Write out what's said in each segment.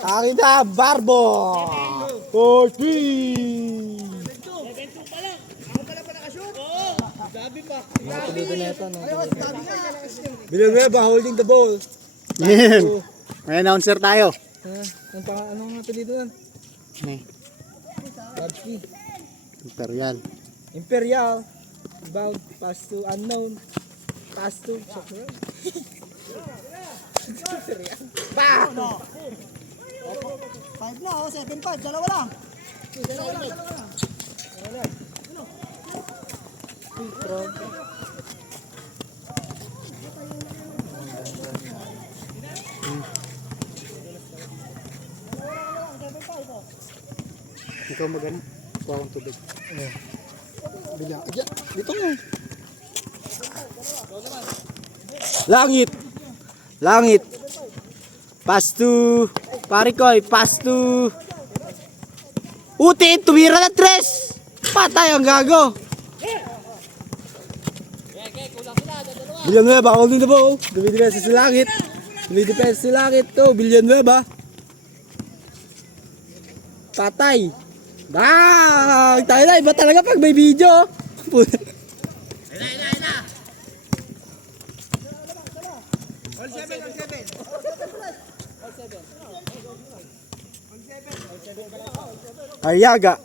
Akin na, Barbo! 40! Nakatuloy na ito, no? Villanueva holding the ball. Yan. May announcer tayo. Anong napilito nun? Godspeed. Imperial. Imperial. Bound. Pass to unknown. Pass to Imperial. Bah! 5 na, 7-5, dalawa lang. Ikaw magana. Kuha akong tubig. Bila. Ayan. Dito nga. Langit. Langit. Pass to Parikoy. Pass to Uti. Tumira na tres. Patay ang gago. Villanueva holding the ball. Dumidepensa sa langit. Dumidepensa sa langit to. Villanueva. Patay. Tayo na. Iba talaga pag may video. Ariaga.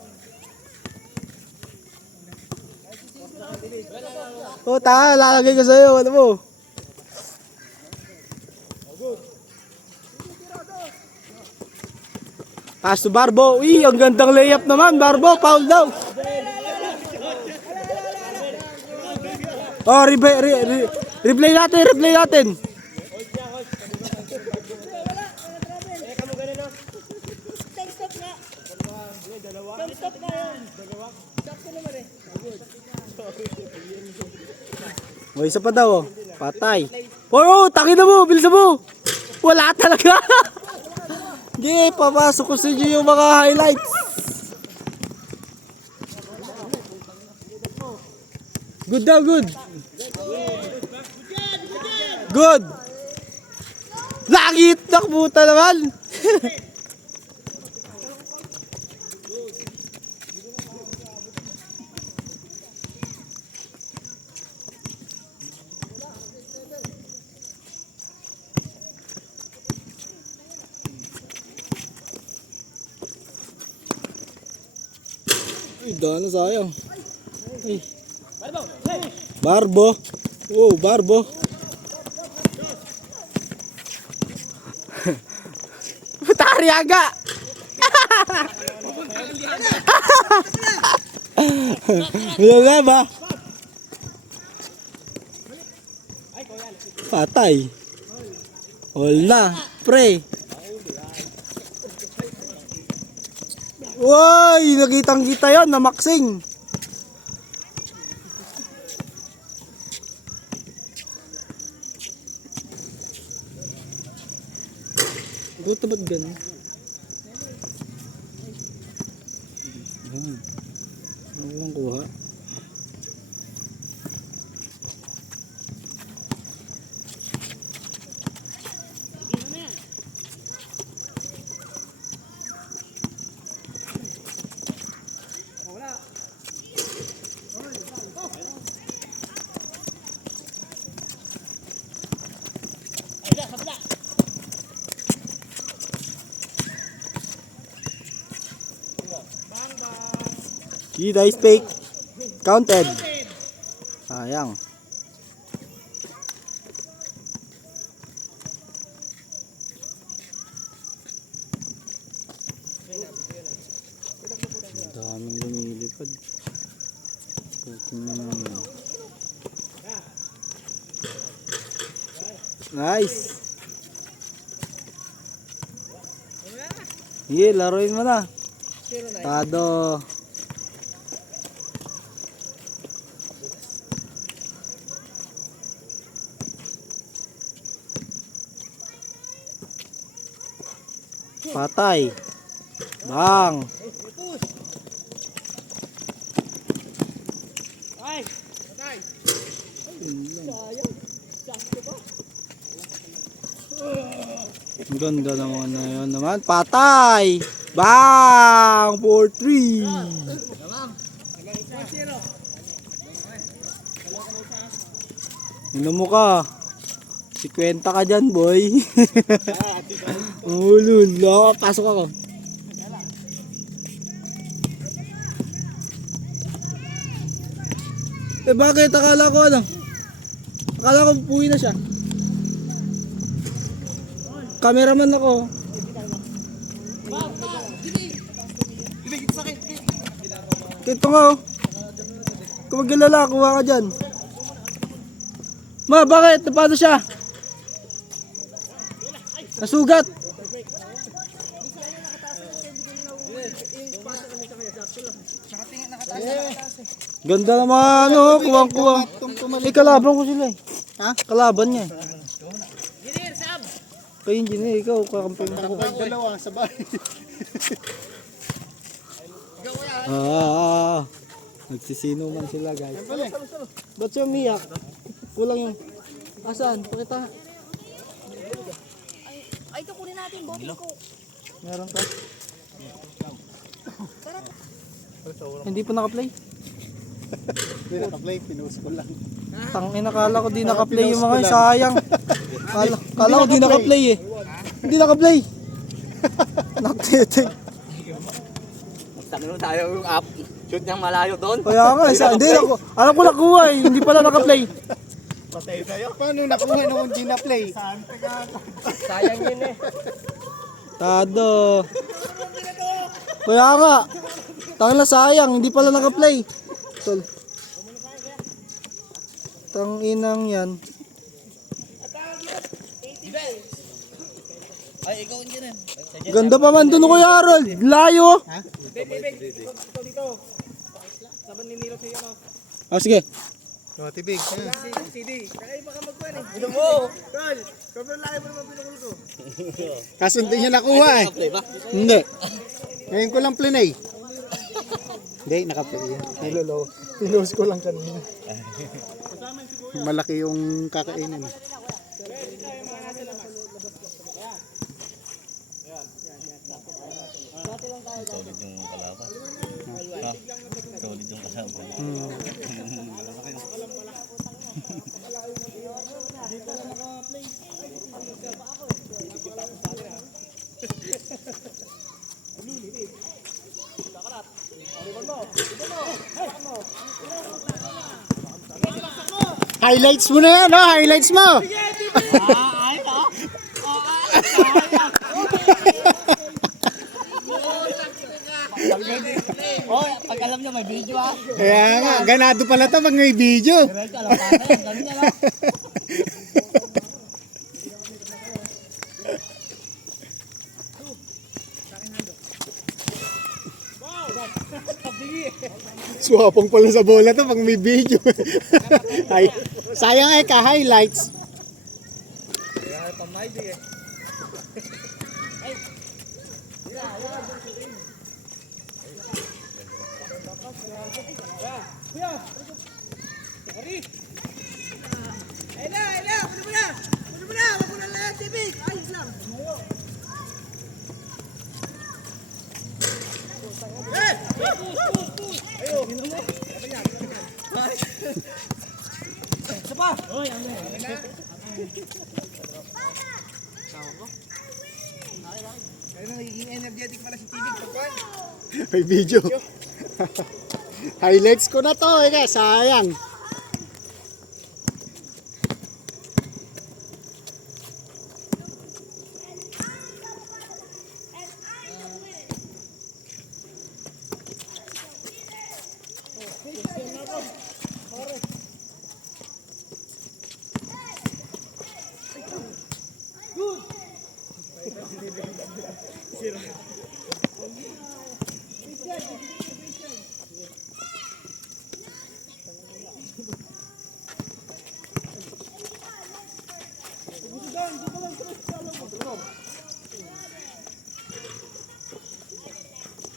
Oh, tanga, lalagay ko sa'yo. Ano mo? Pass to Barbo. Uy, ang gandang layup naman. Barbo, foul daw. Oh, replay natin. O, isa pa daw, oh. Patay. Oh, takin na mo, bilisan mo. Wala talaga. Hindi, papasok ko sa inyo yung mga highlights. Good daw, good. Good. Langit, nakbuta naman. Uy, dahil sayang. Uy. Barbo. Oh, Barbo. Tariaga. Wala ba? Patay. All na. Pre. Woy! Nakitang kita yun na maxing. Ito ba't gano'n? Ano bang kuha? She dice fake. Counted. Sayang. Daming lumilipad. Nice. Sige, laruin mo na. Tado. Patay. Bang. Ay, patay. Sayang. Sakto ba? Ang ganda naman na yun naman. Patay! Bang! 4-3! Inom mo ka. 50 ka dyan, boy. Ulul. Pasok ako. Bakit? Akala ko ano? Akala ko puwi na siya. Cameraman ako. Kito nga oh. Kung maglalala, kuha ka dyan. Ma, bakit? Napano siya? Nasugat. Ganda naman ano, kuwang-kuwang. Kalaban ko sila eh. Ha? Kalaban niya eh. Kay engineer, ikaw, kakampi mo. Dalawa, sabay. Nagsisino man sila guys. Ba't siya umiyak? Kulang yung... Asan? Pakita. Ay, ito kunin natin. Bote ko. Meron pa. Hindi pa naka-play. Hindi naka-play, pinost ko lang. Tangina, kala ko di naka-play yung mga yun. Sayang. Kala ko di naka-play eh. Hindi naka-play. Naktiting. Tanong tayo yung app. Shoot niyang malayo doon. Kaya nga, hindi ako. Alam ko nakuha eh. Hindi pala naka-play. Patay sa'yo. Paano nakuha nung hindi na-play? Sayang yun eh. Tado. Kaya nga. Tangina, sayang. Hindi pala naka-play. Tol. Tanginang yan. Ay, ikaw hindi rin. Ganda pa man dun, Kuya Harold. Layo. Ah, sige. O, tibig. Ito mo. Kaso hindi niya nakuha eh. Play ba? Hindi. Ngayon ko lang play. Hindi, naka-play yan. Nilolo. Pinost ko lang kanina. Malaki yung kakainin. Solid yung kalaban. Ha? Solid yung kalaban. Highlights mo na yan, no? Highlights mo! Oh, pag alam niya may video ah. Kaya nga, ganado pala to pag may video. Diretso, alam pa yan. Ganun niya lang. Swapong pala sa bola to pag may video. Ay, sayang eh, ka-highlights. May video. Highlights ko na to, eh, sayang.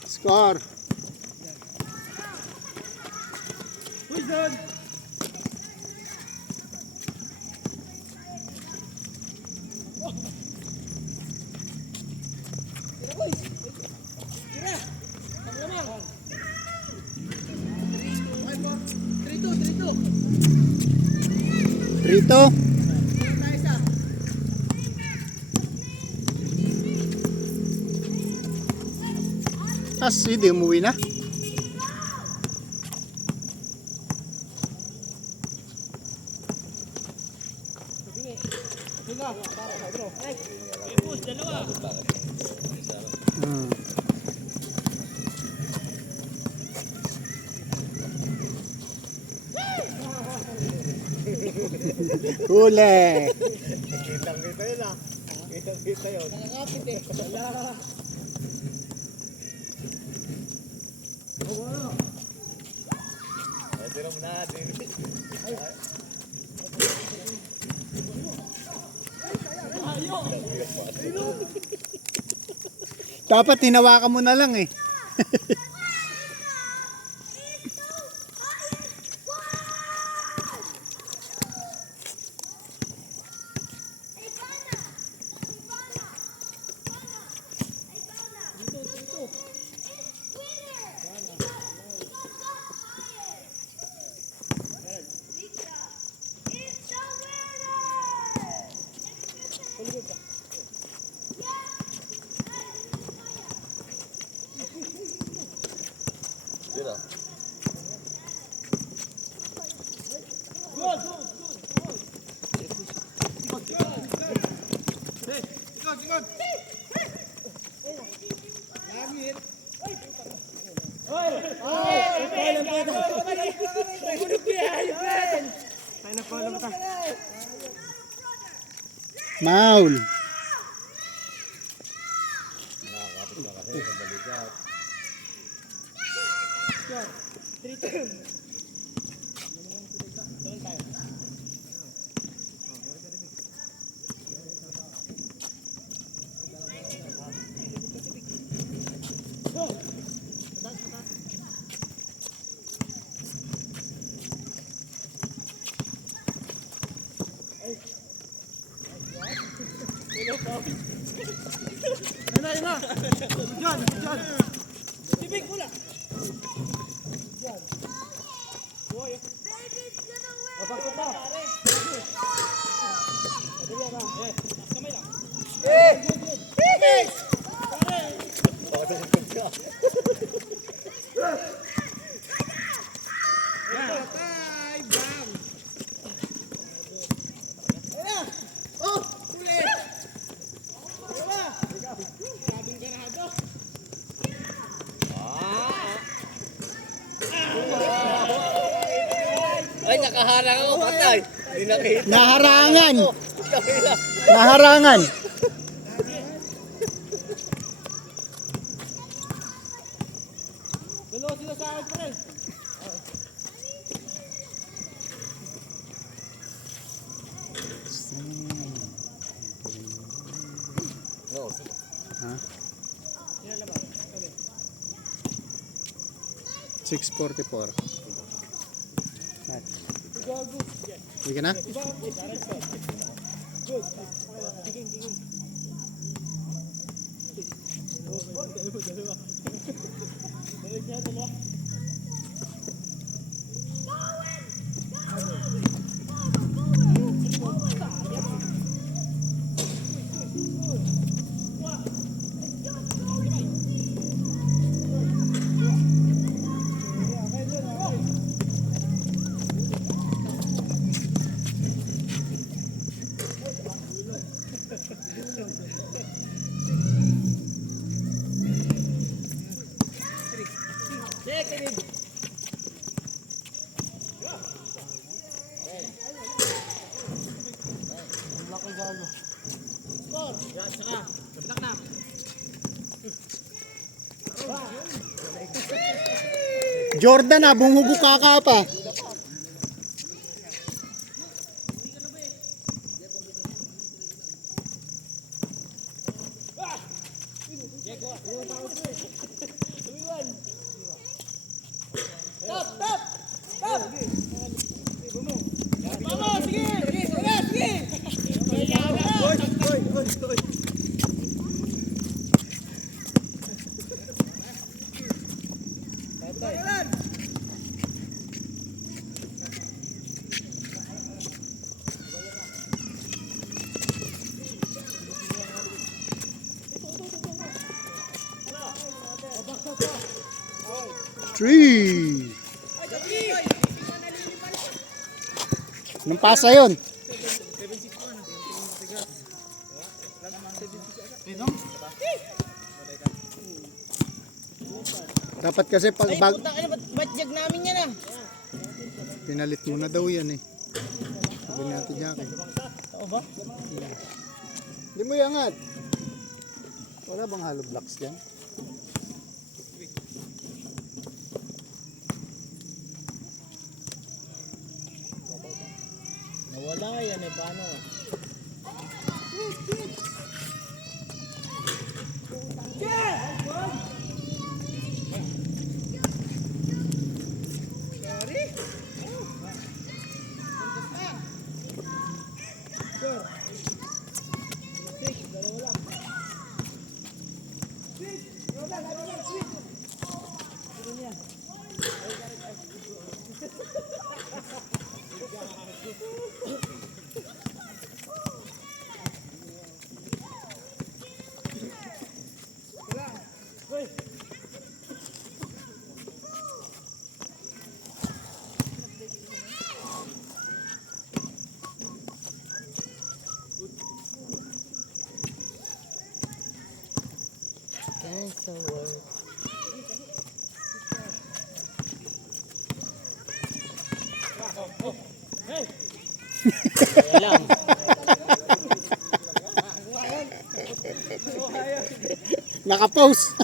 Score. Rito. Hindi umuwi na. Hmm. Huli. Dapat hinawakan mo na lang eh. Maul. Ay, nakaharang ako, patay. Hindi nakita. Naharangan. Naharangan. No. Ha? 6:44. Hindi ka na? Jordan ah, bumubuka ka pa. Three. Anong pasa yun? Dapat kasi pag bag... Ba't jag namin yan ah? Pinalit mo na daw yan eh. Sabi natin Jackie. Oo ba? Hindi mo iangat. Wala bang hollow blocks dyan? Nawala yan eh, paano? Cancel work. Kaya lang. Naka-pose.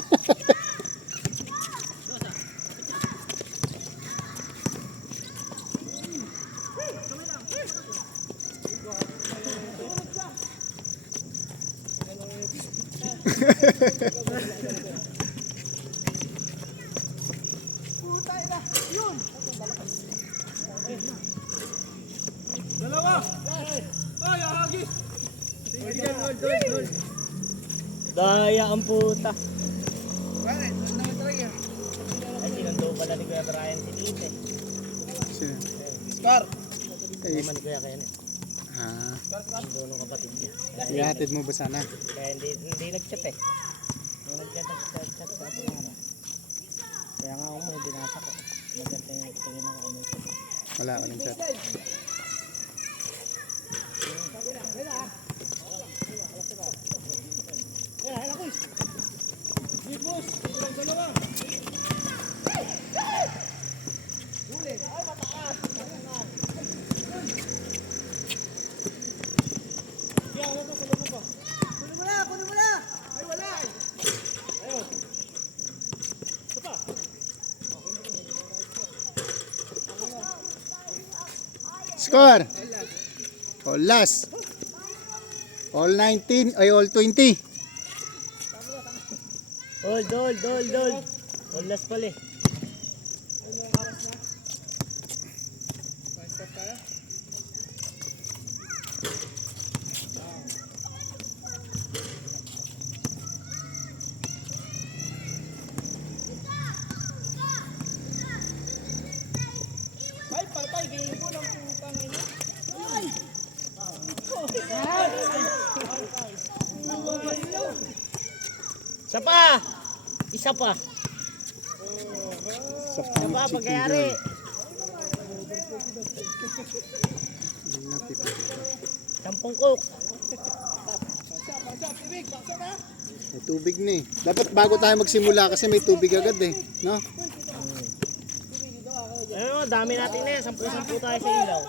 Daya ang puta. Ay, sinundo pala ni Kuya Brian si Tite. Ay, Naman ni Kuya kaya sundo ng kapatid niya. ihatid mo ba sana? Kaya hindi nag-chat eh. Yung nag-chat sa Pumara. Kaya nga ako may binasa ko. Nagkatingin ako kami sa Wala ka ng chat. Score. All last. All 19 ay all 20. Hold. Hold last pala eh. Isa pa. Sa Isa pa pagkayari. Sampung cook. May tubig na eh. Dapat bago tayo magsimula kasi may tubig agad eh. No? Ano, dami natin na yan. 10 tayo sa ilaw.